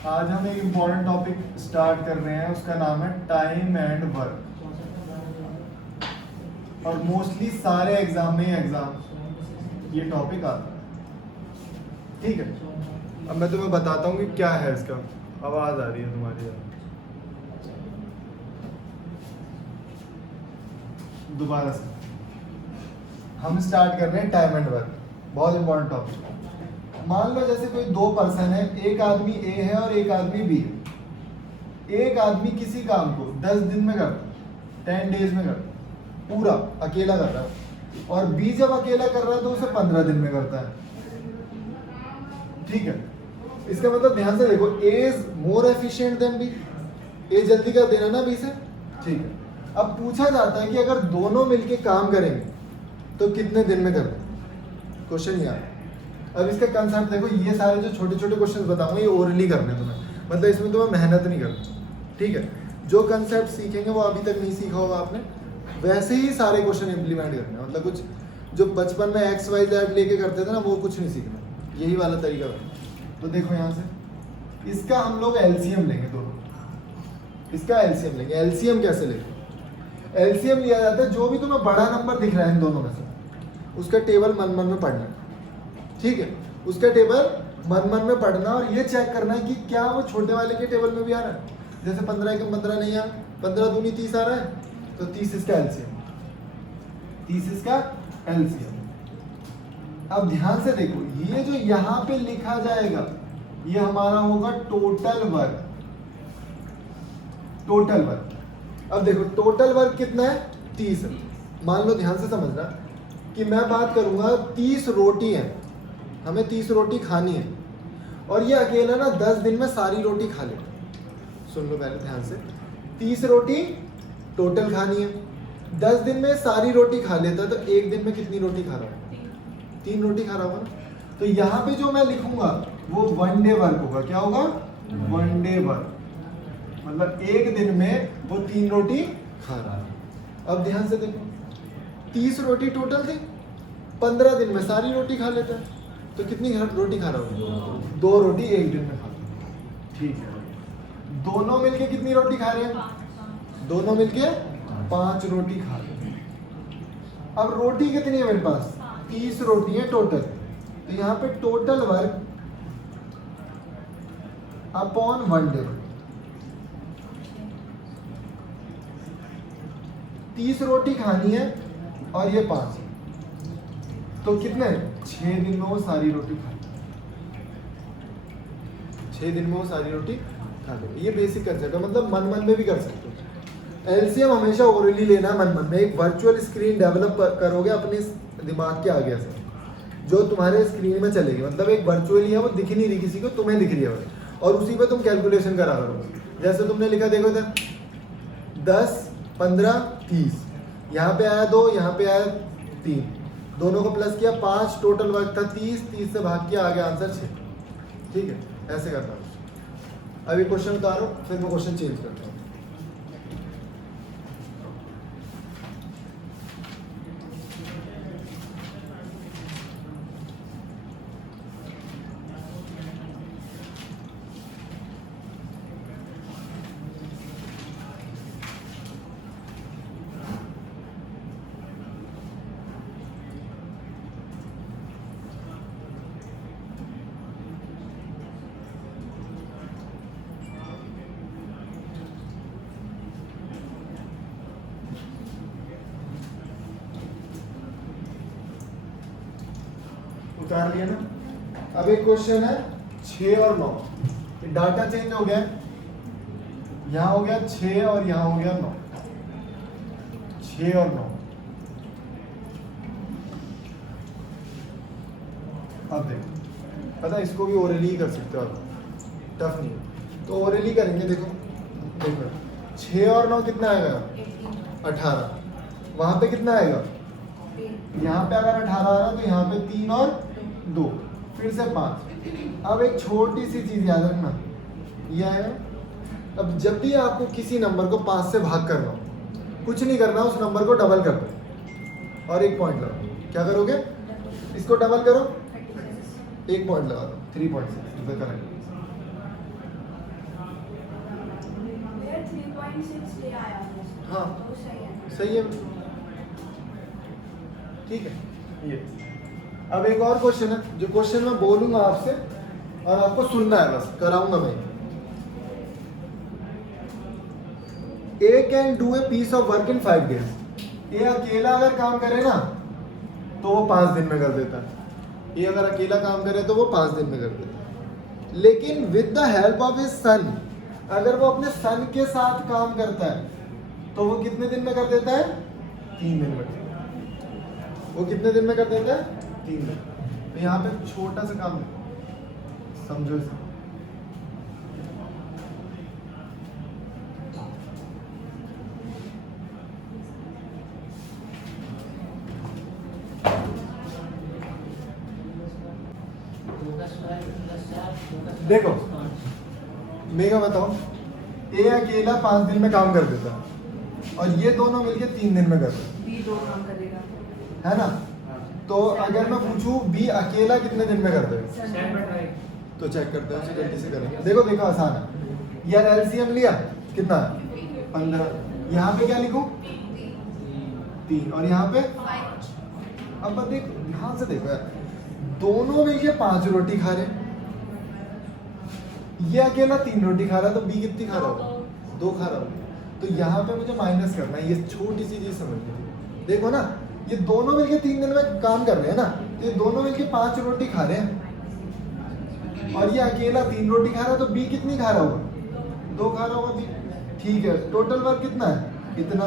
आज हम एक इम्पॉर्टेंट टॉपिक स्टार्ट कर रहे हैं, उसका नाम है टाइम एंड वर्क। और मोस्टली सारे एग्जाम में ये टॉपिक आता है, ठीक है। अब मैं तुम्हें बताता हूँ कि क्या है इसका। आवाज आ रही है तुम्हारी यार, दोबारा से हम स्टार्ट कर रहे हैं टाइम एंड वर्क, बहुत इंपॉर्टेंट टॉपिक। मान लो जैसे कोई दो पर्सन है, एक आदमी ए है और एक आदमी बी है। एक आदमी किसी काम को 10 दिन में करता है, 10 डेज में करता है, पूरा अकेला कर रहा है। और बी जब अकेला कर रहा है तो उसे 15 दिन में करता है, ठीक है। इसका मतलब ध्यान से देखो, A is more efficient than B. ए जल्दी कर देना ना बी से, ठीक है। अब पूछा जाता है कि अगर दोनों मिलके काम करेंगे तो कितने दिन में कर दें, क्वेश्चन यार। अब इसका कंसेप्ट देखो, ये सारे जो छोटे छोटे क्वेश्चन बताऊंगा ये ओरली करने तुम्हें, मतलब इसमें तुम्हें मेहनत नहीं करनी, ठीक है। जो कंसेप्ट सीखेंगे वो अभी तक नहीं सीखा होगा आपने, वैसे ही सारे क्वेश्चन इंप्लीमेंट करने, मतलब कुछ जो बचपन में एक्स वाई जेड लेके करते थे ना, वो कुछ नहीं सीखना, यही वाला तरीका है। तो देखो यहाँ से इसका हम लोग एलसीएम लेंगे, दोनों इसका एलसीएम लेंगे। एलसीएम कैसे लेंगे? एलसीएम लिया जाता है, जो भी तुम्हें बड़ा नंबर दिख रहा है इन दोनों में से, उसका टेबल मन मन में पढ़ना, ठीक है। उसका टेबल मन मन में पढ़ना और ये चेक करना है कि क्या वो छोटे वाले के टेबल में भी आ रहा है। जैसे 15 एकम 15 नहीं आ, 15 दूनी 30 आ रहा है, तो 30 इसका एलसीएम, 30 इसका एलसीएम। अब ध्यान से देखो, ये जो यहाँ पे लिखा जाएगा ये हमारा होगा टोटल वर्क, टोटल वर्क। अब देखो टोटल वर्क कितना है, 30 है। मान लो, ध्यान से समझना कि मैं बात करूंगा 30 रोटी है, हमें 30 रोटी खानी है, और ये अकेला ना 10 दिन में सारी रोटी खा लेता। सुन लो पहले ध्यान से, 30 रोटी टोटल खानी है, 10 दिन में सारी रोटी खा लेता, तो एक दिन में कितनी रोटी खा रहा हूँ? 3 रोटी खा रहा होगा ना। तो यहाँ पे जो मैं लिखूंगा वो 1 डे वर्क होगा। क्या होगा? 1 डे वर्क, मतलब एक दिन में वो 3 रोटी खा रहा है। अब ध्यान से देखो, 30 रोटी टोटल थी, 15 दिन में सारी रोटी खा लेता है, तो कितनी रोटी खा रहा हूँ? 2 रोटी एक दिन में खा रहा हूँ, ठीक है। दोनों मिलके कितनी रोटी खा रहे हैं? दोनों मिलके 5 रोटी खा रहे हैं। अब रोटी कितनी है मेरे पास? 30 रोटी है टोटल, तो यहाँ पे टोटल वर्क अपॉन 1 डे। 30 रोटी खानी है और ये 5, तो कितने? 6 दिन में वो सारी रोटी खा, 6 दिन में वो सारी रोटी खा ले। ये बेसिक कंसेप्ट है, मतलब मन मन में भी कर सकते हो। एलसीएम हमेशा ओरली लेना मन मन में। एक वर्चुअल स्क्रीन डेवलप करोगे अपने दिमाग के आगे से, जो तुम्हारे स्क्रीन में चलेगी, मतलब एक वर्चुअली है, वो दिख नहीं रही किसी को, तुम्हें दिख रही है, और उसी पे तुम कैलकुलेशन करा करो। जैसे तुमने लिखा, देखो इधर 10, 15, 30, यहाँ पे आया 2, यहाँ पे आया 3, दोनों को प्लस किया 5, टोटल वर्क था 30, 30 से भाग किया, आगे आंसर 6, ठीक है। ऐसे करना है। अभी क्वेश्चन उतारो, फिर मैं क्वेश्चन चेंज करता हूँ। उतार लिया ना। अब एक क्वेश्चन है 6 और 9, डाटा चेंज हो गया, यहाँ हो गया 6 और यहाँ हो गया 9, 6 और 9। अब देखो, पता इसको भी ओरली कर सकते हो आप, टफ नहीं, तो ओरली करेंगे। देखो देखो 6 और 9 कितना आएगा? 18। वहां पे कितना आएगा? यहाँ पे अगर 18 आ रहा तो यहाँ पे 3 और 2, फिर से 5। अब एक छोटी सी चीज याद रखना, यह है, अब जब भी आपको किसी नंबर को 5 से भाग करना हो, कुछ नहीं करना, उस नंबर को डबल कर दो और 1 पॉइंट लगाओ। क्या करोगे? इसको डबल करो, 1 पॉइंट लगा दो, 3.6 करेक्ट। 1.6 ले आया हूँ। हाँ। तो सही है। सही है, ठीक है। ये अब एक और क्वेश्चन है, जो क्वेश्चन मैं बोलूंगा आपसे और आपको सुनना है, बस कराऊंगा मैं। A can do a piece of work in 5 days। ये अकेला अगर काम करे ना तो वो 5 दिन में कर देता है। ये अगर अकेला काम करे तो वो 5 दिन में कर देता है। लेकिन with the help of his son, अगर वो अपने सन के साथ काम करता है तो वो कितने दिन में कर देता है? 3 दिन में। वो कितने दिन में कर देता है? 3 दिन। तो यहाँ पे छोटा सा काम है, समझो इसे। देखो मैं क्या बताऊं, ए अकेला 5 दिन में काम कर देता है और ये दोनों मिलके 3 दिन में कर रहे हैं, बी 2 काम करेगा, है ना? तो अगर मैं पूछूं बी अकेला कितने दिन में कर देगा, तो चेक करते हैं, जल्दी से करेंगे। देखो देखो आसान है यार, एलसीएम लिया कितना है? 15। यहाँ पे क्या लिखूं? 3। और यहाँ पे अब देखो ध्यान से देखो यार, दोनों मिलके 5 रोटी खा रहे हैं। ये अकेला 3 रोटी खा रहा है, तो बी कितनी खा रहा होगा? 2 खा रहा होगा। तो यहाँ पे मुझे माइनस करना है, ये छोटी सी चीज समझ लीजिए। देखो ना, ये दोनों मिलके 3 दिन में काम कर रहे हैं ना, तो ये दोनों मिलके 5 रोटी खा रहे हैं और ये अकेला 3 रोटी खा रहा है, तो बी कितनी खा रहा होगा? 2 खा रहा होगा बी। ठीक है, टोटल वर्क कितना है? इतना।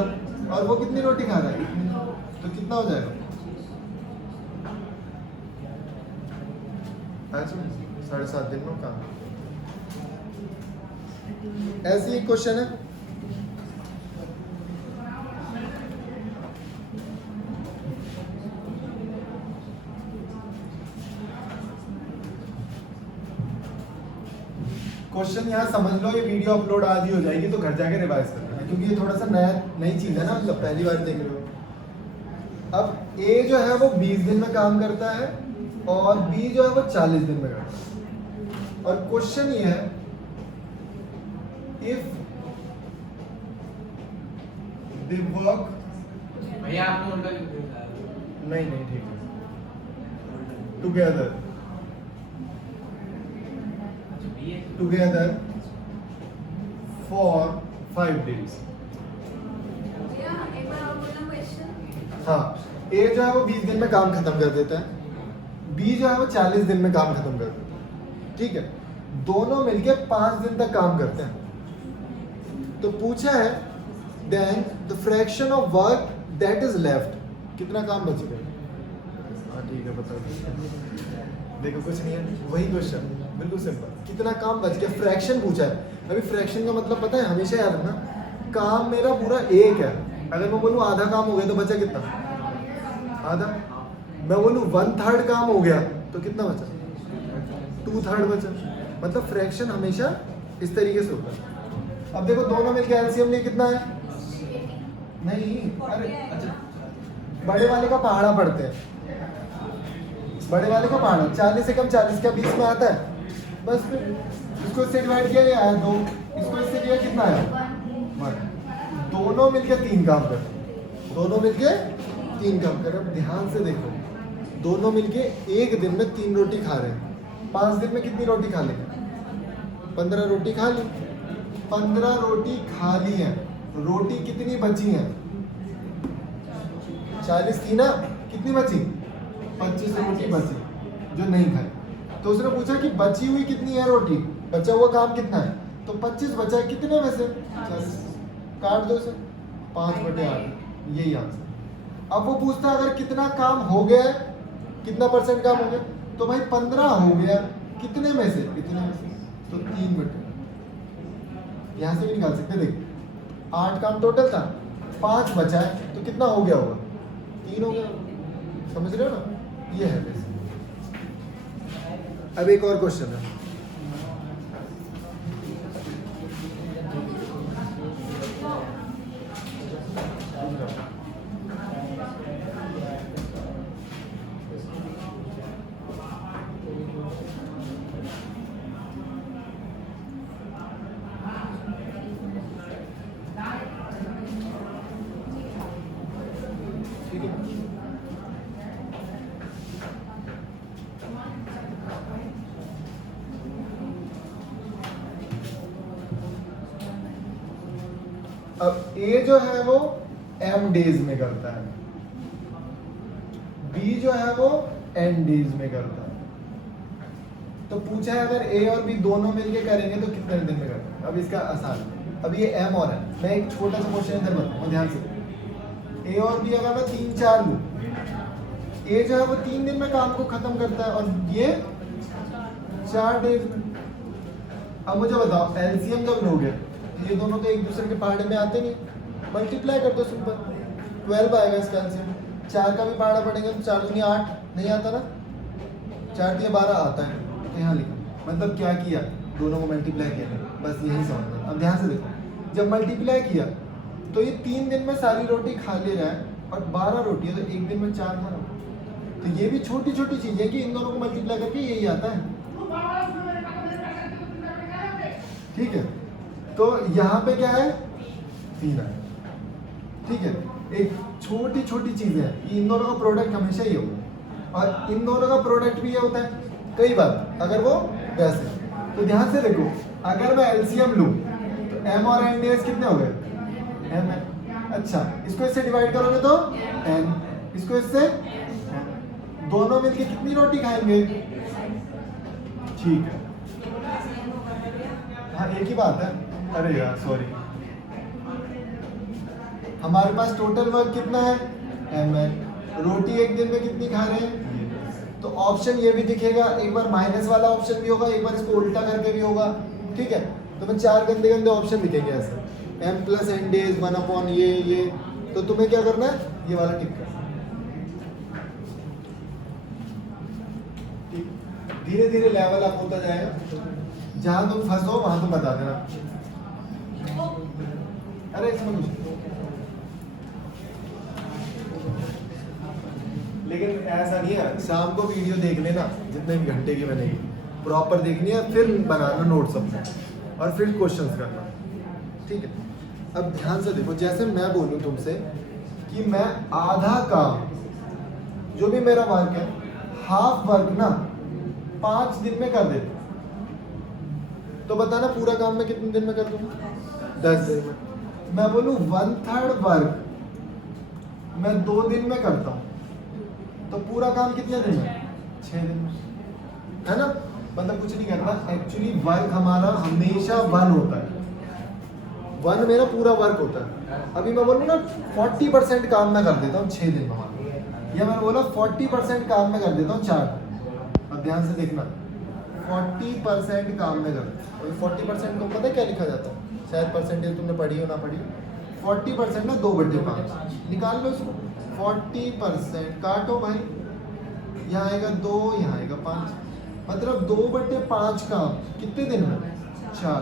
और वो कितनी रोटी खा रहा है? इतनी। तो कितना हो जाएगा? 7.5 दिन में काम। ऐसी एक क्वेश्चन है, क्वेश्चन यहाँ समझ लो, ये वीडियो अपलोड आज ही हो जाएगी, तो घर जाके रिवाइज कर लेना, क्योंकि ये थोड़ा सा नई चीज है ना, मतलब पहली बार देख रहे हो। अब ए जो है वो 20 दिन में काम करता है और बी जो है वो 40 दिन में करता है। और क्वेश्चन ये है, इफ दे वर्क, भैया आपने उल्टा लिख दिया। नहीं ठीक है, टुगेदर फॉर 5 days। भैया एक बार और बोलना क्वेश्चन। हाँ, ए जो है वो 20 दिन में काम खत्म कर देता है, बी जो है वो 40 दिन में काम खत्म कर देता है, ठीक है? दोनों मिलके 5 दिन तक काम करते हैं। तो पूछा है then the fraction of work that is left, कितना काम बच गया? हाँ ठीक है, बताओ। देखो कुछ नहीं है, वही क्वेश्चन, बिल्कुल सिंपल। कितना काम बच गया, फ्रैक्शन पूछा है। अभी फ्रैक्शन का मतलब पता है, हमेशा याद रखना, काम मेरा पूरा एक है। अगर मैं बोलूँ आधा काम हो गया तो बचा कितना? आधा। मैं बोलूँ 1/3 काम हो गया तो कितना बचा? 2/3 बचा। मतलब फ्रैक्शन हमेशा इस तरीके से होता है। अब देखो दोनों मिलकर एलसीएम लिए कितना है? नहीं, अरे अच्छा, बड़े वाले का पहाड़ा पढ़ते हैं, बड़े वाले का पहाड़ा 40 से कम 40 क्या 20 में आता है? बस फिर इसको इससे डिवाइड किया, ये आया 2, इसको इससे किया, कितना आया? 1। दोनों मिलकर 3 काम कर, दोनों मिलके 3 काम कर। अब ध्यान से देखो, दोनों मिलके एक दिन में 3 रोटी खा रहे हैं, 5 दिन में कितनी रोटी खा लेंगे? 15 रोटी खा ली। 15 रोटी खा ली है, रोटी कितनी बची है? 40 थी ना, कितनी बची? 25 रोटी बची जो नहीं खाई। तो उसने पूछा कि बची हुई कितनी है रोटी, बचा हुआ काम कितना है? तो 25 बचा है, कितने में से? 40। काट दो इसे, 5/8, यही आंसर। अब वो पूछता है अगर कितना काम हो गया है, कितना % काम हो गया? तो भाई 15 हो गया, कितने में से? इतने में से, तो 3/8। यहाँ से भी निकाल सकते, देख 8 काम टोटल था, 5 बचा है, तो कितना हो गया होगा? 3 हो गया। समझ रहे हो ना? ये है वैसे। अब एक और क्वेश्चन है, अब ए जो है वो m डेज में करता है, बी जो है वो n डेज में करता है। तो पूछा है अगर ए और बी दोनों मिलके करेंगे तो कितने दिन में करेंगे। अब इसका आसान है, अब ये m और n, मैं एक छोटा सा क्वेश्चन इधर बताऊंगा ध्यान से। ए और बी अगर मैं 3-4 लूं, ए जो है वो 3 दिन में काम को खत्म करता है और ये 4 डेज में। अब मुझे बताओ एलसीएम जब लोगे ये दोनों तो एक दूसरे के पहाड़े में आते नहीं, मल्टीप्लाई कर दो सिंपल, 12 आएगा इसका एलसीएम। 4 का भी पहाड़ा पड़ेगा तो 4 दूनी 8 नहीं आता ना, 4 दिए 12 आता है, तो यहाँ लिखा। मतलब क्या किया, दोनों को मल्टीप्लाई किया, बस यही समझना। अब ध्यान से देखो, जब मल्टीप्लाई किया तो ये 3 दिन में सारी रोटी खा ले रहा है और 12 रोटी है तो एक दिन में 4 खा। तो ये भी छोटी छोटी चीज है कि इन दोनों को मल्टीप्लाई करके यही आता है, ठीक है। तो यहाँ पे क्या है, 3 है, ठीक है। एक छोटी छोटी चीज है कि इन दोनों का प्रोडक्ट हमेशा ही होगा और इन दोनों का प्रोडक्ट भी ये होता है कई बार अगर वो वैसे। तो ध्यान से देखो, अगर मैं एलसीएम लूं तो m और n डेज कितने हो गए, m है। अच्छा, इसको इससे डिवाइड करोगे तो n, इसको इससे, दोनों मिलके कितनी रोटी खाएंगे, ठीक है। हाँ एक ही बात है, अरे यार सॉरी, हमारे पास टोटल वर्क कितना है, m है। रोटी एक दिन में कितनी खा रहे हैं, तो ऑप्शन ये भी दिखेगा, एक बार माइनस वाला ऑप्शन भी होगा, एक बार इसको उल्टा करके भी होगा, ठीक है। तो मैं 4 गंदे गंदे ऑप्शन दिखेंगे ऐसे, m प्लस n डेज 1/, ये तो तुम्हें क्या करना है, ये वाला टिक करना। धीरे धीरे लेवल अप होता जाएगा, जहां तुम फंसो वहां तुम बता देना। अरे इसमें कुछ लेकिन ऐसा नहीं है, शाम को वीडियो देख लेना जितने भी घंटे की बनेगी, प्रॉपर देखनी है, फिर बनाना नोट्स अपने और फिर क्वेश्चंस करना, ठीक है। अब ध्यान से देखो, जैसे मैं बोलूं तुमसे कि मैं आधा काम जो भी मेरा वर्क है, हाफ वर्क ना 5 दिन में कर देता, तो बताना पूरा काम मैं कितने दिन में कर दूंगा, 10 दिन में। मैं बोलूं 1/3 वर्क मैं 2 दिन में करता हूं, तो पूरा काम कितने दिन में, 6 दिन में, है ना। मतलब कुछ नहीं करना, एक्चुअली वर्क हमारा हमेशा 1 होता है, 1 मेरा पूरा वर्क होता है। अभी मैं बोलूँ ना 40% काम मैं कर देता हूँ 6 दिन में, या मैं बोला 40% काम मैं कर देता हूँ 4। अब ध्यान से देखना, 40% काम में कर, 40% को पता है क्या लिखा जाता है, शायद परसेंटेज तुमने पढ़ी हो ना पढ़ी, 40% ना 2/5 निकाल लो इसको, 40% काटो भाई, यहाँ आएगा 2, यहाँ आएगा 5, मतलब 2/5 काम कितने दिन में, 4।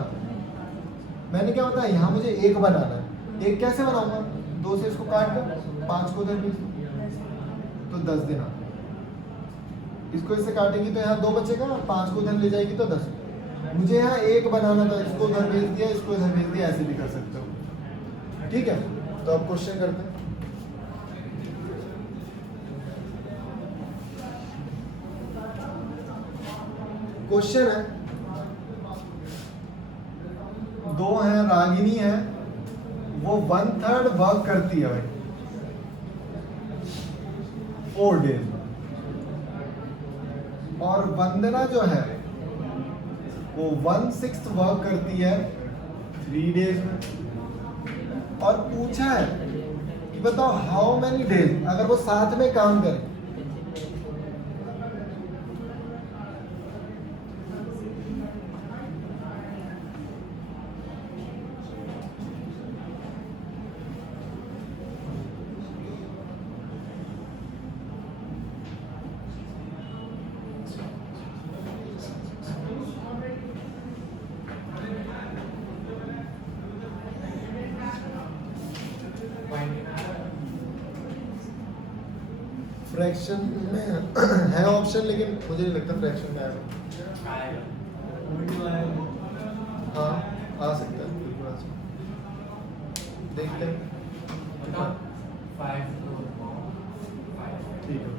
मैंने क्या बताया, यहाँ मुझे 1 बनाना है, 1 कैसे बनाऊंगा, 2 से इसको काट दो, 5 को उधर भेज दो, तो 10 दिन आता। इसको इससे काटेंगे तो यहाँ 2 बचेगा, 5 को उधर ले जाएगी तो 10। मुझे यहाँ 1 बनाना था, इसको उधर भेज दिया, इसको इधर भेज दिया, ऐसे भी कर सकते हो, ठीक है। तो अब क्वेश्चन करते हैं। क्वेश्चन है, 2 है, रागिनी है, वो 1/3 वर्क करती है भाई 4 डेज, और वंदना जो है वो 1/6 वर्क करती है 3 डेज में। और पूछा है कि बताओ हाउ मेनी डेज अगर वो साथ में काम करें, फ्रैक्शन में है ऑप्शन, लेकिन मुझे नहीं लगता फ्रैक्शन में आएगा। हाँ आ सकता है, बिल्कुल आ सकता है, देखते हैं, ठीक है।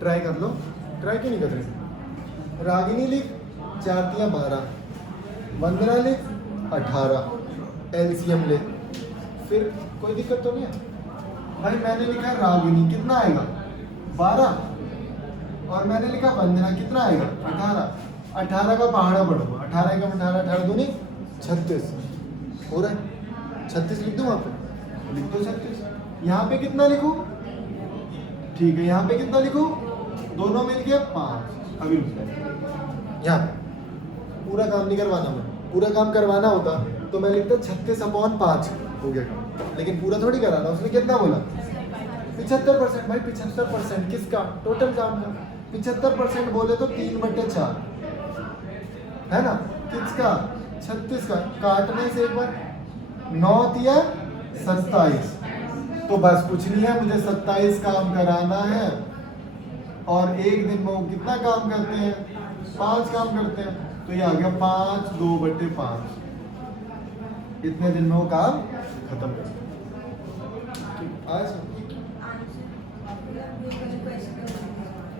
ट्राई कर लो, ट्राई क्यों नहीं कर रहे? रागिनी लिख 4 तिया 12, वंदना लिख 18, एलसीएम ले, फिर कोई दिक्कत तो नहीं है भाई। मैंने लिखा रागिनी, कितना आएगा 12, और मैंने लिखा वंदना, कितना आएगा 18। 18 का पहाड़ा पढ़ूंगा, 18 का 18, 18 दूनी 36 हो रहा है। 36 लिख दूँ वहाँ पे, लिख दो 36। यहाँ पे कितना लिखूँ? ठीक है, यहाँ पे कितना लिखूँ? दोनों मिलके 5। अभी रुक जाए, यहाँ पे पूरा काम नहीं करवाना, मैं पूरा काम करवाना होता तो मैं लिखता 36/5 हो गया काम, लेकिन पूरा थोड़ी कराना। उसने कितना बोला? 75%। भाई 75% किसका? टोटल काम का। 75% बोले तो 3/4 है ना, किसका? 36 का। काटने से एक बार 9 तिया 27, तो बस कुछ नहीं है, मुझे 27 काम कराना है। और एक दिन में वो कितना काम करते हैं? 5 काम करते हैं, तो ये आ गया 5 2/5। इतने दिन में वो काम खत्म कर आज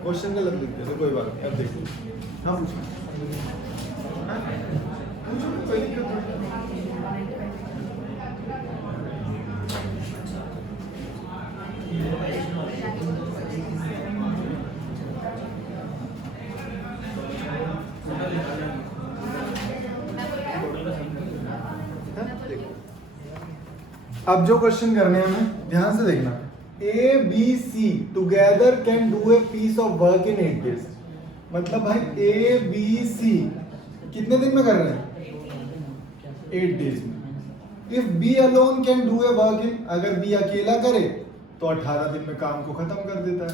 क्वेश्चन गलत लिखते तो कोई बात नहीं, अब देखो। हाँ पूछो, कोई दिक्कत अब जो क्वेश्चन करने हैं हमें ध्यान से देखना। A, B, C together can do a piece of work in 8 days। मतलब भाई A, B, C कितने दिन में कर रहे हैं? 8 days में। If B alone can do a work in, अगर B अकेला करे तो 18 दिन में काम को खत्म कर देता है,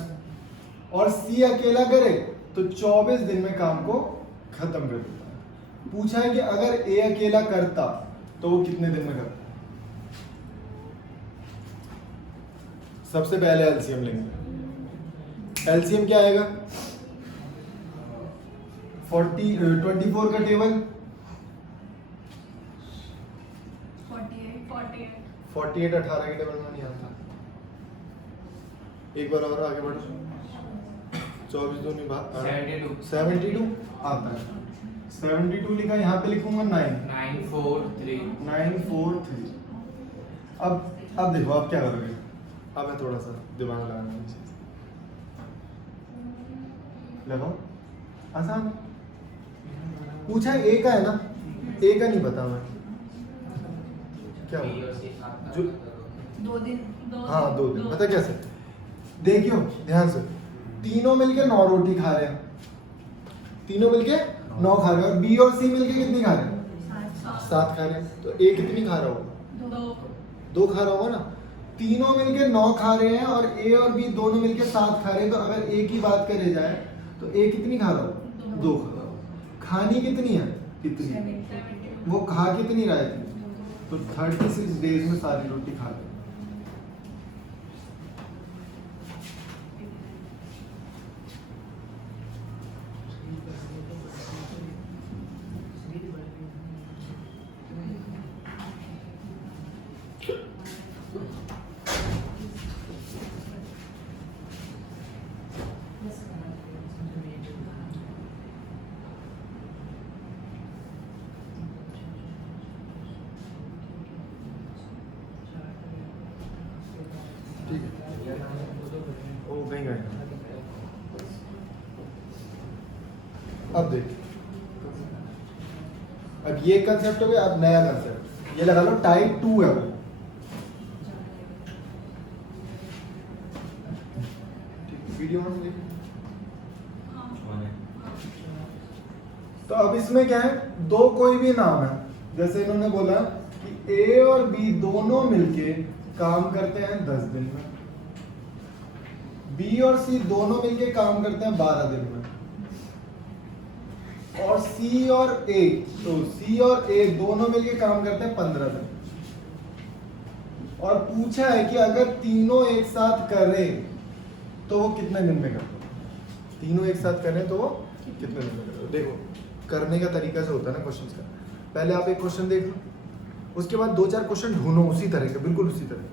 और C अकेला करे तो 24 दिन में काम को खत्म कर देता है। पूछा है कि अगर A अकेला करता तो वो कितने दिन में करता? सबसे पहले एलसीएम लेंगे। एलसीएम क्या आएगा? 24 का टेबल 48 18 के टेबल में नहीं आता। एक बार और आगे बढ़ो, 24 2 नहीं 72 आता है। 72 लिखा, यहाँ पे लिखूंगा 943। अब देखो आप क्या करोगे। अब मैं थोड़ा सा दिमाग लगाना लगाओ, आसान। पूछा ए का है ना, ए का नहीं पता मैं क्या जो 2 दिन। हाँ 2 दिन पता कैसे? देखियो ध्यान से, तीनों मिलके 9 रोटी खा रहे हैं, तीनों मिलके 9 खा रहे हैं, और बी और सी मिलके कितनी खा रहे हैं? 7 खा रहे हैं। तो ए कितनी खा रहा होगा? 2 खा रहा होगा ना। तीनों मिलके 9 खा रहे हैं और ए और बी दोनों मिलके 7 खा रहे हैं। तो अगर ए की बात करे जाए तो ए कितनी खा रहा हो? 2 खा रहा हो। खानी कितनी है? कितनी? वो खा कितनी रहा है? तो 36 डेज में सारी रोटी खा रहे हैं। ठीक है, ओ कहीं गए। अब देख, अब ये कंसेप्ट हो गया। अब नया कंसेप्ट ये लगा लो, टाइप 2 है वो। वीडियो में देखो। तो अब इसमें क्या है, 2 कोई भी नाम है, जैसे इन्होंने बोला कि ए और बी दोनों मिलके काम करते हैं 10 दिन में, बी और सी दोनों मिलके काम करते हैं 12 दिन में, और सी और ए, तो सी और ए दोनों मिलके काम करते हैं 15 दिन। और पूछा है कि अगर तीनों एक साथ करें तो वो कितने दिन में करते हैं? तीनों एक साथ करें तो वो कितने दिन में करते हैं? देखो करने का तरीका से होता है ना क्वेश्चंस का। पहले आप एक क्वेश्चन देख लो, उसके बाद 2-4 क्वेश्चन ढूंढो उसी तरह के, बिल्कुल उसी तरह के,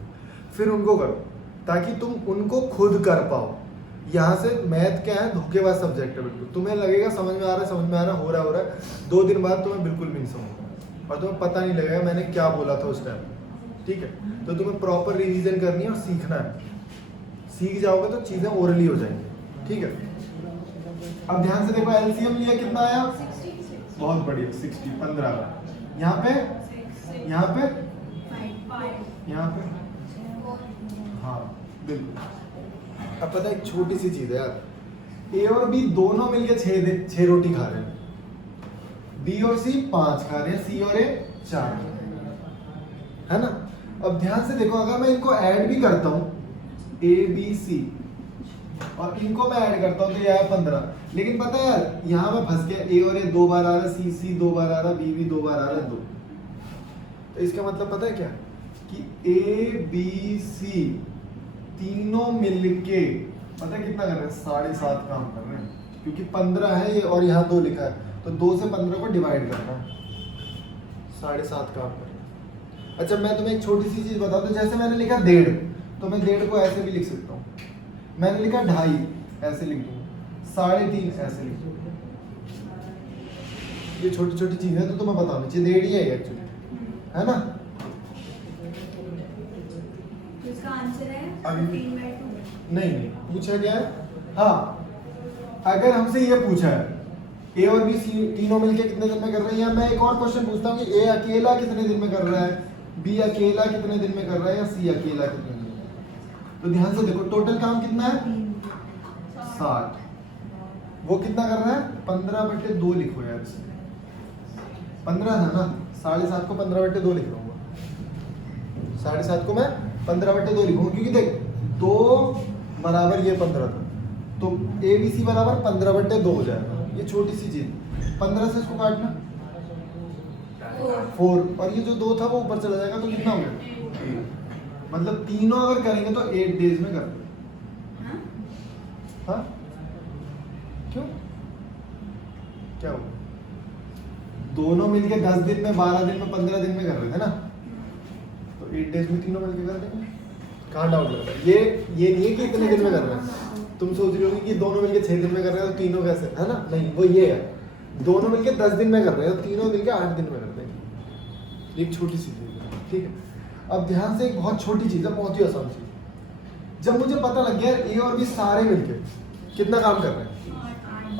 फिर उनको करो ताकि तुम उनको खुद कर पाओ। यहाँ से मैथ क्या है, धोखेबाज सब्जेक्ट है बिल्कुल। तुम्हें लगेगा समझ में आ रहा है, समझ में आ रहा है, हो रहा है, 2 दिन बाद तुम्हें बिल्कुल भी नहीं समझ और तुम्हें पता नहीं लगेगा मैंने क्या बोला था उस टाइम। ठीक है, तो तुम्हें प्रॉपर रिवीजन करनी है और सीखना है। सीख जाओगे तो चीजें ओरली हो जाएंगी। ठीक है, अब ध्यान से देखो एलसीएम लिया कितना आया, 66 बहुत बढ़िया 60 15। यहाँ पे 6 यहाँ पे 5 यहाँ पे, हाँ बिल्कुल। अब पता है एक छोटी सी चीज है यार, ए और बी दोनों मिलके 6 रोटी खा रहे हैं, बी और सी 5 खा रहे हैं, सी और ए 4, है ना। अब ध्यान से देखो अगर मैं इनको ऐड भी करता हूँ ए बी सी और इनको मैं ऐड करता हूँ तो ये आया 15। लेकिन पता है यार यहाँ मैं फंस गया, ए और ए 2 बार आ रहा है, सी 2 बार आ रहा है, बी भी 2 बार आ रहा है, 2। तो इसका मतलब पता है क्या कि ए बी सी तीनों मिलके पता है कितना कर रहे हैं, 7.5 काम कर रहे हैं, क्योंकि 15 है ये और यहाँ 2 लिखा है, तो 2 से 15 को डिवाइड करना है, 7.5 काम कर रहे हैं। अच्छा मैं तुम्हें एक छोटी सी चीज बता दूं, जैसे मैंने लिखा 1.5 तो मैं 1.5 को ऐसे भी लिख सकता हूँ, मैंने लिखा 2.5 ऐसे लिख दूँ, 3.5 ऐसे लिख दूँ। ये छोटी छोटी चीजें तो तुम्हें बतानी चाहिए, 1.5 ही है एक्चुअली, है ना। तो इसका आंसर है अभी 3/2। नहीं नहीं पूछा गया है, हाँ अगर हमसे ये पूछा है ए और बी सी तीनों मिलके कितने दिन में कर रहे हैं, या मैं एक और क्वेश्चन पूछता हूँ कि ए अकेला कितने दिन में कर रहा है, बी अकेला कितने दिन में कर रहा है, या सी अकेला कितने दिन में। तो ध्यान से देखो टोटल काम कितना है 60, वो कितना कर रहा है 15/2 लिखो यार इसमें, 15 था ना, 7.5 को 15/2 लिख रहा हूँ, 7.5 को मैं 15/2 लिखूंगा, क्योंकि देख 2 बराबर ये 15 था, तो ए बी सी बराबर 15/2 हो जाएगा। ये छोटी सी चीज, 15 से इसको काटना 4 और ये जो 2 था वो ऊपर चला जाएगा, तो कितना हो गया, मतलब तीनों अगर करेंगे तो 8 डेज में कर देंगे। हाँ? हाँ क्यों, क्या हुआ, दोनों मिलके 10 दिन में, 12 दिन में, 15 दिन में कर रहे थे ना, तो 8 डेज में तीनों मिलके कर देंगे। कहाँ डाउट लग रहा है, ये नहीं है कि इतने दिन में कर रहे हैं। तुम सोच रही होगी कि दोनों मिलके 6 दिन में कर रहे हैं तो तीनों कैसे, है ना, नहीं वो ये है, दोनों मिलके 10 दिन में कर रहे हैं तो तीनों मिलके 8 दिन में कर देंगे। एक छोटी सी चीज है, ठीक है। अब ध्यान से एक बहुत छोटी चीज है, बहुत ही आसान चीज, जब मुझे पता लग गया ए और बी सारे मिलके कितना काम कर रहे हैं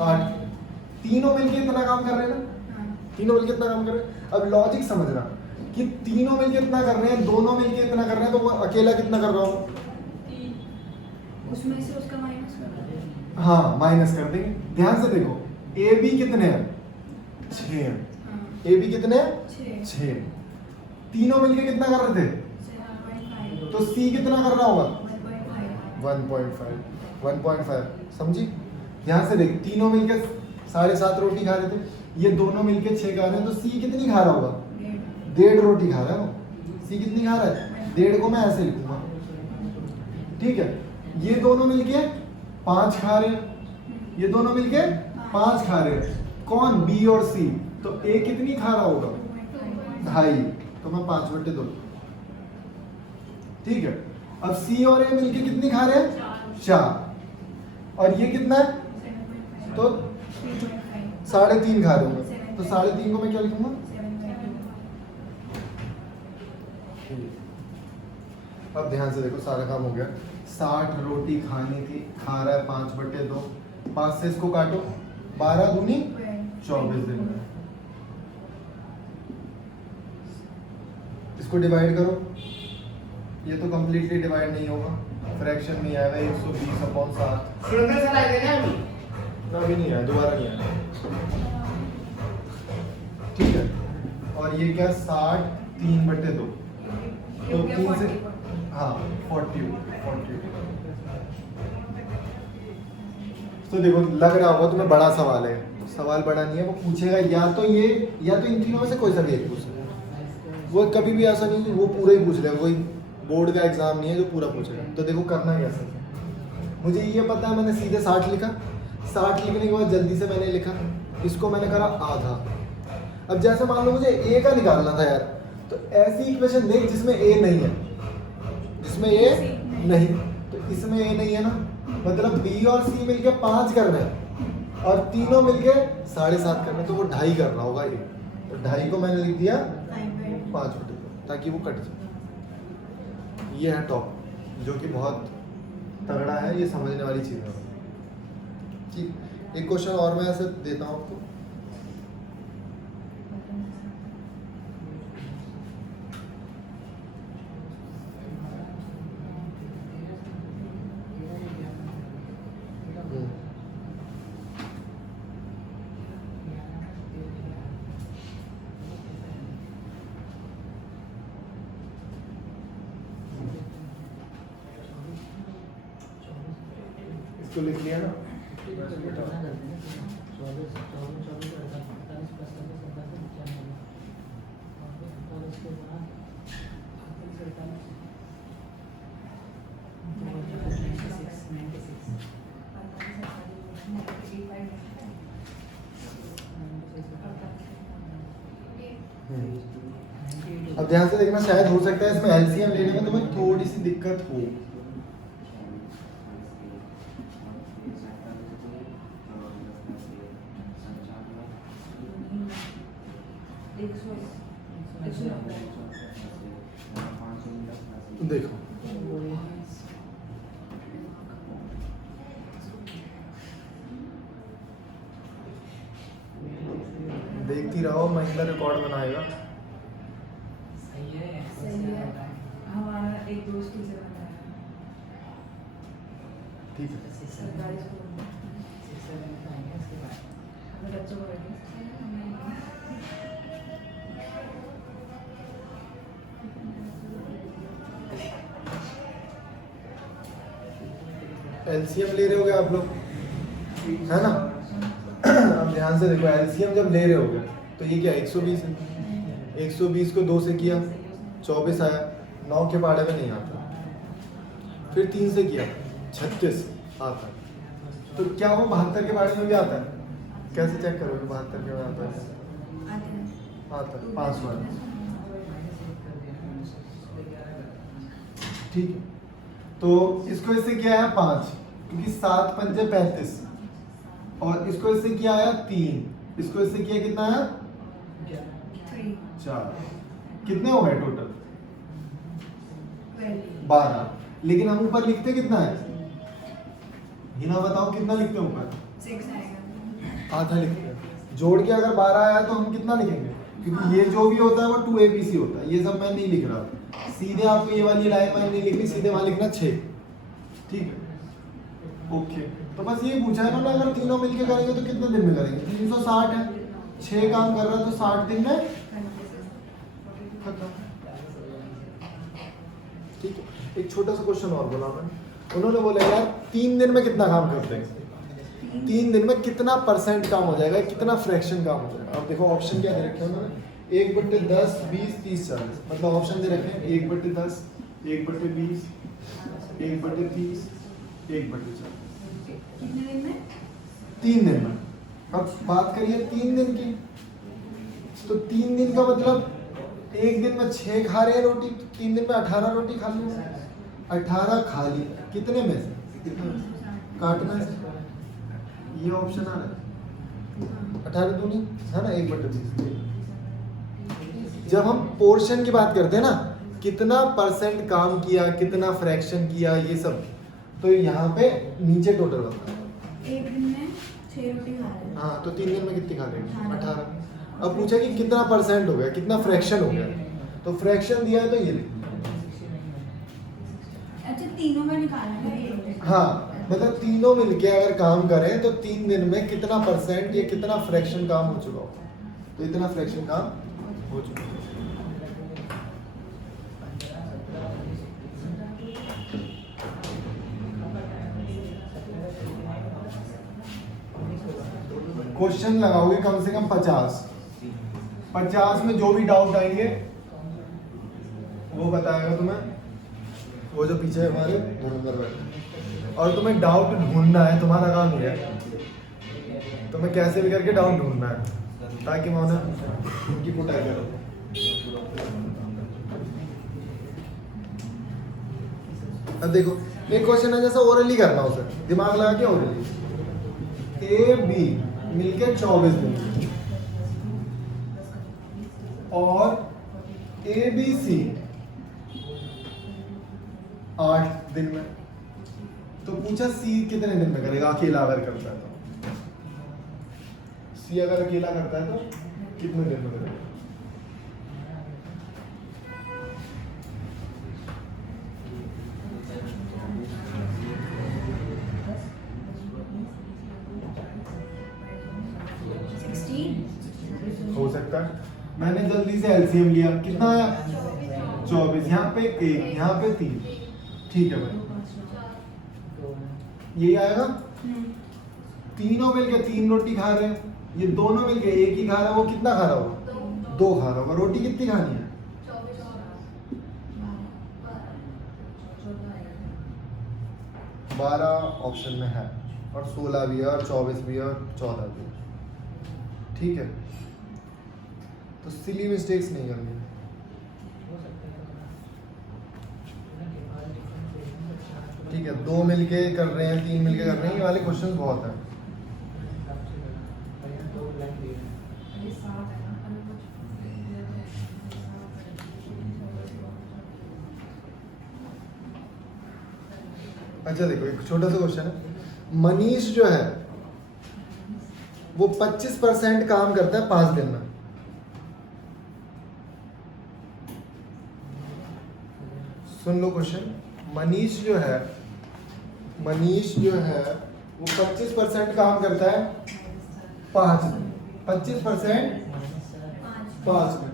8, तीनों मिलके इतना काम कर रहे हैं ना, तीनों मिलके इतना काम कर रहे हैं। अब लॉजिक समझना कि तीनों मिलके इतना कर रहे हैं, दोनों मिलके इतना कर रहे हैं, तो वो अकेला कितना कर रहा हूँ, उसमें से उसका माइनस कर हाँ माइनस कर देंगे। ध्यान से देखो ए बी कितने हैं 6 हैं, ए बी कितने हैं 6, तीनों मिलके कितना कर रहे थे, 7.5 तो सी कितना कर रहा होगा 1.5 1.5, समझी। ध्यान से देख तीनों मिलके 7.5 रोटी खा रहे थे, ये दोनों मिलके 6 खा रहे हैं, तो सी कितनी खा रहा होगा 1.5 रोटी खा रहा है वो, सी कितनी खा रहा है 1.5 को मैं ऐसे लिखूंगा, ठीक है। ये दोनों मिलके 5 खा रहे हैं, ये दोनों मिलके 5 खा रहे हैं, कौन बी और सी, तो ए कितनी खा रहा होगा 2.5, तो मैं 5/2, ठीक है। अब सी और ए मिलके कितनी खा रहे हैं 4, और ये कितना है तो 3.5 खा रहे होंगे, तो 3.5 को मैं क्या लिखूंगा, अब ध्यान से देखो सारा काम हो गया। 60 रोटी खाने की खा रहा है 5/2, 5 से इसको काटो, 12 दूनी 24 दिन में, इसको डिवाइड करो, ये तो कंप्लीटली डिवाइड नहीं होगा, फ्रैक्शन नहीं आएगा, 120/7 सिंगल से लाएगा क्या अभी? अभी नहीं आया, दोबारा नहीं आया, ठीक है। और ये क्या 60 3/2, तो 3 से हाँ 40। तो देखो लग रहा होगा तुम्हें बड़ा सवाल है, सवाल बड़ा नहीं है, वो पूछेगा या तो ये या तो इन तीनों में से कोई सा भी एक पूछेगा, वो कभी भी ऐसा नहीं वो पूरा ही पूछ लेगा, कोई बोर्ड का एग्जाम नहीं है जो पूरा पूछेगा। तो देखो करना कैसे, मुझे ये पता है, मैंने सीधे 60 लिखा, 60 लिखने के बाद जल्दी से मैंने लिखा, इसको मैंने करा आधा। अब जैसे मान लो मुझे ए का निकालना था यार, तो ऐसी इक्वेशन देख जिसमें ए नहीं है, जिसमें ए नहीं, तो इसमें ए नहीं है ना, मतलब बी और सी मिलके 5 कर रहे हैं और तीनों मिलके 7.5 कर रहे हैं, तो वो 2.5 कर रहा होगा ये। तो 2.5 को मैंने लिख दिया 5/2 ताकि वो कट जाए। ये है टॉप, जो कि बहुत तगड़ा है, ये समझने वाली चीज़ है। ठीक, एक क्वेश्चन और मैं ऐसे देता हूँ आपको। इसको लिख लिया ना, अब ध्यान से देखना, शायद हो सकता है इसमें एलसीएम लेने में तुम्हें थोड़ी सी दिक्कत हो। देखो देखती रहो, महिंद्रा रिकॉर्ड बनाएगा। सही है। हमारा एक दोस्त की से बनाया ठीक है, सरकारी स्कूल में हमें बच्चों को बैठे एलसीएम ले रहे होगे आप लोग, है ना? अब ध्यान से देखो, एलसीएम जब ले रहे होगे तो ये क्या 120 है, 120 को 2 से किया 24 आया, 9 के पाड़े में नहीं आता, फिर 3 से किया 36 आता है। तो क्या वो 72 के पाड़े में भी आता है? कैसे चेक करोगे 72 के में आता है? आता है 5 बार। ठीक है, तो इसको इससे किया है 5, क्योंकि 7 पंजे 35, और इसको इससे किया है 3, इसको इससे किया कितना है 4, कितने हो गए टोटल 12। लेकिन हम ऊपर लिखते कितना है, हिना बताओ कितना लिखते हैं ऊपर? 6 आएगा। आधा लिखते हैं। जोड़ के अगर 12 आया तो हम कितना लिखेंगे, क्योंकि ये जो भी होता है वो 2abc होता है, ये सब मैं नहीं लिख रहा, सीधे आपको ये वाली लाइन मैंने नहीं लिखनी, सीधे वहां लिखना 6। ठीक है, ओके। तो बस ये पूछा है ना, अगर तीनों मिलके करेंगे तो कितने दिन में करेंगे? 360 है, 6 काम कर रहा है तो 60 दिन में खत्म। ठीक है, एक छोटा सा क्वेश्चन और बोला मैंने, उन्होंने बोला यार 3 दिन में कितना काम करते हैं, 3 दिन में कितना % काम हो जाएगा, कितना फ्रैक्शन काम हो जाएगा। अब देखो ऑप्शन क्या दे रखे हैं उन्होंने, 1/10, 20, 30, 40, मतलब ऑप्शन दे रखे हैं 1/10, 1/20, 1/30, 1/40। कितने दिन में? 3 दिन में। अब बात करिए 3 दिन की, तो 3 दिन का मतलब एक दिन में 6 खा रहे हैं रोटी, 3 दिन में 18 रोटी खा ली, 18 खा ली, कितने में से? काटना है, ये ऑप्शन आ रहा है 18 दूनी है ना 1/20। जब हम पोर्शन की बात करते हैं ना, कितना % काम किया, कितना फ्रैक्शन किया, ये सब, तो यहाँ पे नीचे टोटल होता है। एक दिन में 6 रोटी खा रहे हैं। हाँ, तो 3 दिन में कितनी खा लेंगे? 18। अब पूछा कि कितना % हो गया, कितना फ्रैक्शन हो गया, तो फ्रैक्शन दिया है तो ये लिख। अच्छा, तीनों में निकालना है। हाँ, मतलब तीनों मिलके अगर काम करें तो 3 दिन में कितना % या कितना फ्रैक्शन काम हो चुका होगा, तो इतना फ्रैक्शन काम हो चुका है। क्वेश्चन लगाओगे कम से कम 50 में जो भी डाउट आएंगे वो बताएगा तुम्हें, वो जो पीछे हमारे धुरंधर बैठे, और तुम्हें डाउट ढूंढना है, तुम्हारा काम ये है, तुम्हें कैसे भी करके डाउट ढूंढना है ताकि मैं उन्हें उनकी कुटाई करूँ। अब देखो एक क्वेश्चन है जैसे ओरली करना उसे, दिमाग लगा के ओरली। ए बी मिलके 24 दिन और ए बी सी 8 दिन में। तो पूछा सी कितने दिन में करेगा अकेला अगर करता है तो। सी अगर अकेला करता है तो कितने दिन में करेगा? हो सकता है। मैंने जल्दी से एलसीएम लिया, कितना आया? 24। यहाँ पे 1, यहाँ पे 3। ठीक है भाई, ये आएगा। तीनों मिलके 3 रोटी खा रहे हैं, ये दोनों मिलके 1 ही खा रहा है। वो कितना खा रहा होगा? 2 खा रहा होगा। रोटी कितनी खानी है? 12 ऑप्शन में है, और 16 भी है, और 24 भी है, और 14 भी है। ठीक है, तो सिली मिस्टेक्स नहीं करनी है। ठीक है, 2 मिलके कर रहे हैं, 3 मिलके कर रहे हैं, ये वाले क्वेश्चन बहुत हैं। अच्छा देखो, एक छोटा सा क्वेश्चन है। मनीष जो है वो 25% काम करता है 5 दिन में। सुन लो क्वेश्चन। मनीष जो है वो 25% काम करता है 5 दिन। 25% 5 दिन,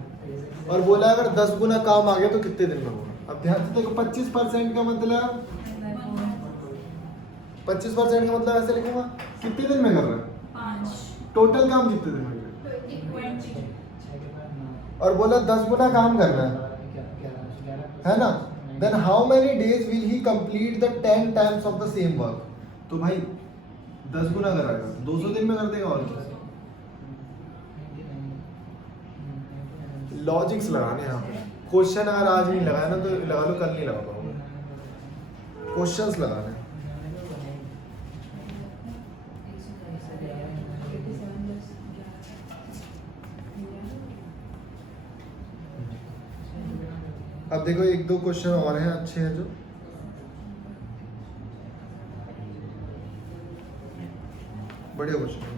और बोला अगर 10 गुना काम आ गया तो कितने दिन में होगा? अब ध्यान से देखो, 25% का मतलब 25% का मतलब ऐसे लिखूंगा, कितने दिन में कर रहा है? टोटल काम कितने दिन में कर रहा है? और बोला 10 गुना काम करना है ना? Then how many days will he complete the 10 times of the same work? तो भाई 10 गुना कराएगा 200 दिन में कर देगा। और लॉजिक्स लगाने यहाँ पे। क्वेश्चन अगर आज नहीं लगाया ना तो लगा लो, कल नहीं लगा पाओगे। क्वेश्चंस लगाने। अब देखो, 1-2 क्वेश्चन और हैं अच्छे हैं जो बढ़िया क्वेश्चन है।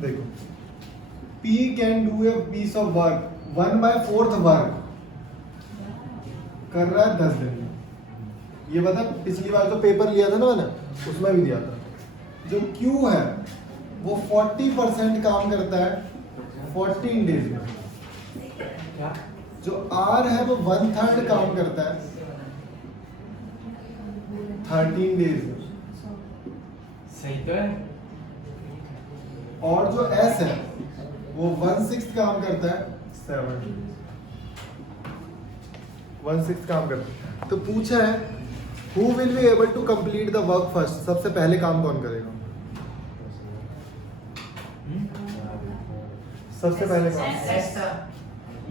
देखो, P can do a piece of work 1/4 work कर रहा है 10 दिन में। ये बता, पिछली बार तो पेपर लिया था ना मैंने, उसमें भी दिया था। जो Q है वो 40% काम करता है 14 डेज में। जो R है वो 1/3 काम करता है 13 डेज में। सही तो है। और जो S है वो 1/6 काम करता है 7 डेज। 1/6 काम करता है। तो पूछा है who will be able to complete the work first? सबसे पहले काम कौन करेगा? सबसे पहले काम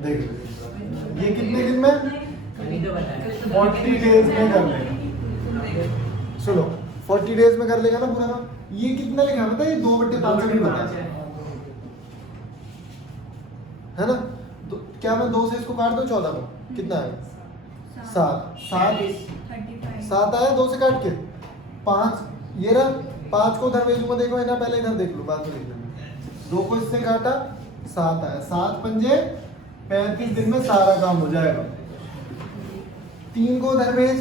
देख, ये कितने दिन में? 40 डेज में कर लेगा। सुनो, 40 डेज में कर लेगा ना पूरा काम। ये कितना लिखा है पता है? ये 2/5 में पता है ना? तो क्या मैं 2 से इसको काट दूं 14 को? कितना है? 7 आया 2 से काट के। 5 ये रहा, 5 को उधर भेजूंगा। देखो है ना, पहले इधर देख लो, बाद में लिख लेंगे। 2 को इससे काटा, 7 आया। 7 पंजे 35 दिन में सारा काम हो जाएगा। 3 को उधर भेज,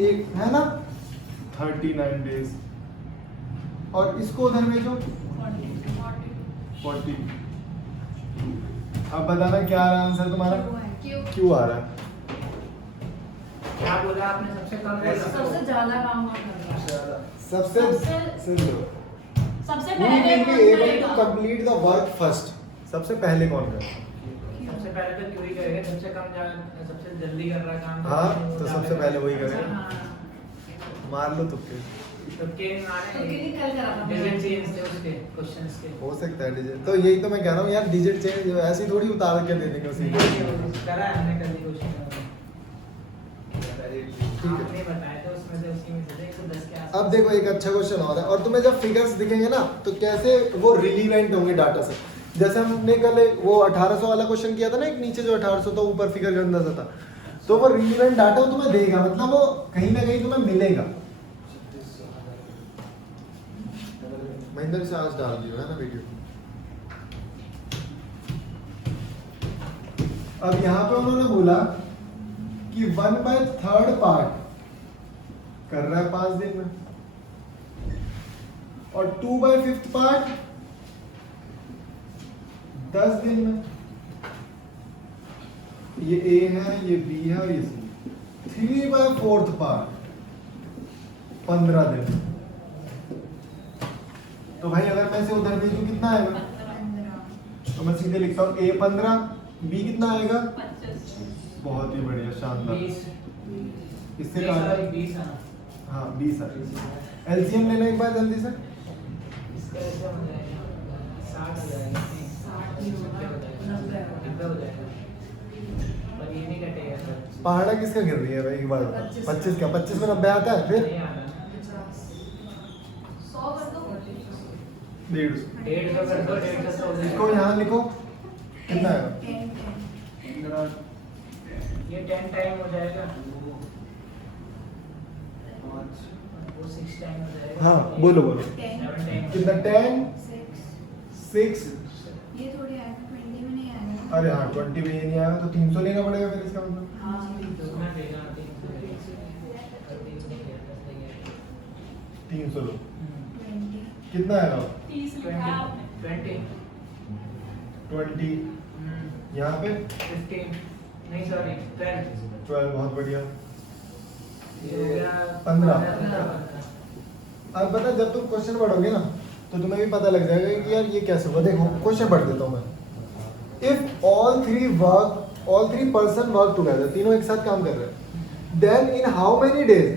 1 है ना, 39 डेज। और इसको उधर भेजो 40। अब बताना क्या आ रहा है आंसर तुम्हारा? क्यों आ रहा है? क्या बोला आपने? सबसे कम बोला। सबसे ज्यादा काम कौन कर रहा है? सबसे सबसे Who पहले will be कौन able to करेगा? complete the work first? सबसे पहले कौन करेगा? सबसे पहले तो क्यों ही करेगा? सबसे कम सबसे जल्दी कर रहा है काम। हाँ, तो सबसे पहले वही करेगा। हाँ। मार लो तुक्के। तो केन तो माने किन्हीं कल करा था डिजिट चेंज थे उसके क्वेश्चंस के। हो सकता है डिजिट, तो यही तो मैं कह रहा हूँ यार, डिजिट चेंज ऐसी थोड़ी उतार के दे देंगे उसी को। करा है हमने कल ही क्वेश्चन। ठीक है। आपने बताया था उसमें से उसी में से 110 के आसपास। अब देखो एक अच्छा क्वेश्चन और है, और तुम्हें जब फिगर्स दिखेंगे ना तो कैसे वो रिलीवेंट होंगे डाटा से। जैसे हमने कल वो 1800 वाला क्वेश्चन किया था ना, एक नीचे जो 1800 था ऊपर फिगर गंदा सा था, तो वो रिलीवेंट डाटा वो तुम्हें देगा, मतलब वो कहीं ना कहीं तुम्हें मिलेगा। महेंद्र से आज डाल दियो है ना वीडियो। अब यहाँ पे उन्होंने बोला कि 1/3 पार्ट कर रहा है 5 दिन में, और 2/5 पार्ट 10 दिन में। ये A है, ये B है और ये C। 3/4 पार्ट 15 दिन में। तो भाई अगर मैं इसे उधर भेजूं कितना आएगा? तो मैं सीधे लिखता हूँ A 15, B कितना आएगा? 25। बहुत ही बढ़िया, शानदार। 20 इससे काटा 20 है। हाँ 20 है। एलसीएम लेना एक बार जल्दी से। इसका ऐसा हो जाएगा 60 हो जाएगा। 60 नहीं होगा, 90 हो जाएगा। पर ये नहीं कटेगा सर। पहाड़ा किसका गिर रही है भाई एक बार? 25 का, 25 में 90 आता है फिर नहीं आना। 100 कर दो। 150। 150 कर दो, 150 हो जाएगा। इसको यहाँ लिखो, कितना है? 10। ये 10 टाइम हो जाएगा। वो 6 टाइम हो जाएगा। हाँ बोलो बोलो। 10। 7 टाइम। कितना? 10, 6। ये थोड़ी आएगा, 20 में नहीं आएगा। अरे हाँ 20 में ये नहीं आया तो 300 लेना पड़ेगा फिर इसका मतलब। कितना देगा? 300 लो। 20। कितना आएगा? 30 लिखा है आपने। 20। यहाँ पे 15 नहीं सॉरी 12 12, बहुत बढ़िया। ये हो गया 15। 15। अब पता जब तुम क्वेश्चन पढ़ोगे ना तो तुम्हें भी पता लग जाएगा कि यार ये कैसे हुआ। देखो क्वेश्चन पढ़ देता हूँ मैं। If all three person work together, तीनों एक साथ काम कर रहे हैं, then in how many days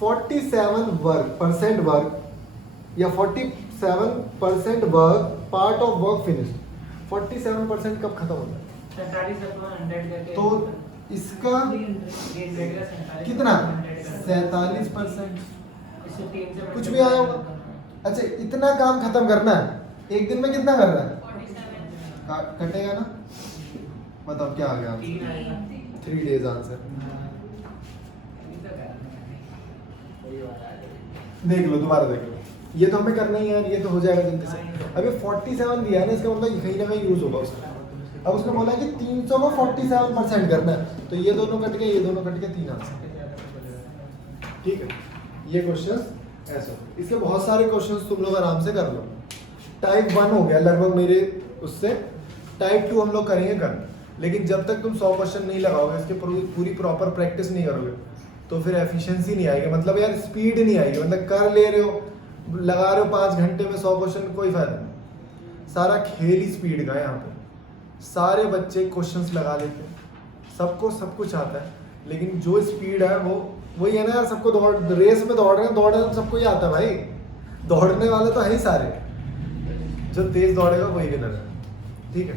47% work या 47% work part of work finished. 47% कब खत्म होता है? 47 अपना 100 करके तो इसका ये देगा 47 कितना? 100 का। 47%। इससे 3 से कुछ भी आया होगा। अच्छा इतना काम खत्म करना है एक दिन में, कितना कर रहा है? 47। कटेगा ना, मतलब क्या आ गया? 3 आएगा। 3 days आंसर। देख लो, दोबारा देख लो। ये तो हमें करना ही है यार, ये तो हो जाएगा जल्दी से। अभी 47 दिया है ना, इसका मतलब कहीं ना कहीं यूज होगा उसका। अब उसने बोला कि 300 को 47% करना है, तो ये दोनों कट गए, ये दोनों कट गए, 3 आंसर। ठीक है, ये क्वेश्चन ऐसा। इसके बहुत सारे क्वेश्चंस तुम लोग आराम से कर लो। टाइप 1 हो गया लगभग मेरे उससे। टाइप 2 हम लोग करेंगे कल, लेकिन जब तक तुम 100 क्वेश्चन नहीं लगाओगे, इसके पूरी प्रॉपर प्रैक्टिस नहीं करोगे, तो फिर एफिशिएंसी नहीं आएगी। मतलब यार स्पीड नहीं आएगी। मतलब कर ले रहे हो, लगा रहे हो 5 घंटे में 100 क्वेश्चन, कोई फायदा नहीं। सारा खेल ही स्पीड का है यहाँ पे। सारे बच्चे क्वेश्चंस लगा लेते हैं, सबको सब कुछ आता है, लेकिन जो स्पीड है वो वही है ना यार। सबको रेस में दौड़ रहे हैं, दौड़ना सबको ही आता है भाई। दौड़ने वाले तो है ही सारे, जो तेज दौड़ेगा वही विनर है। ठीक है।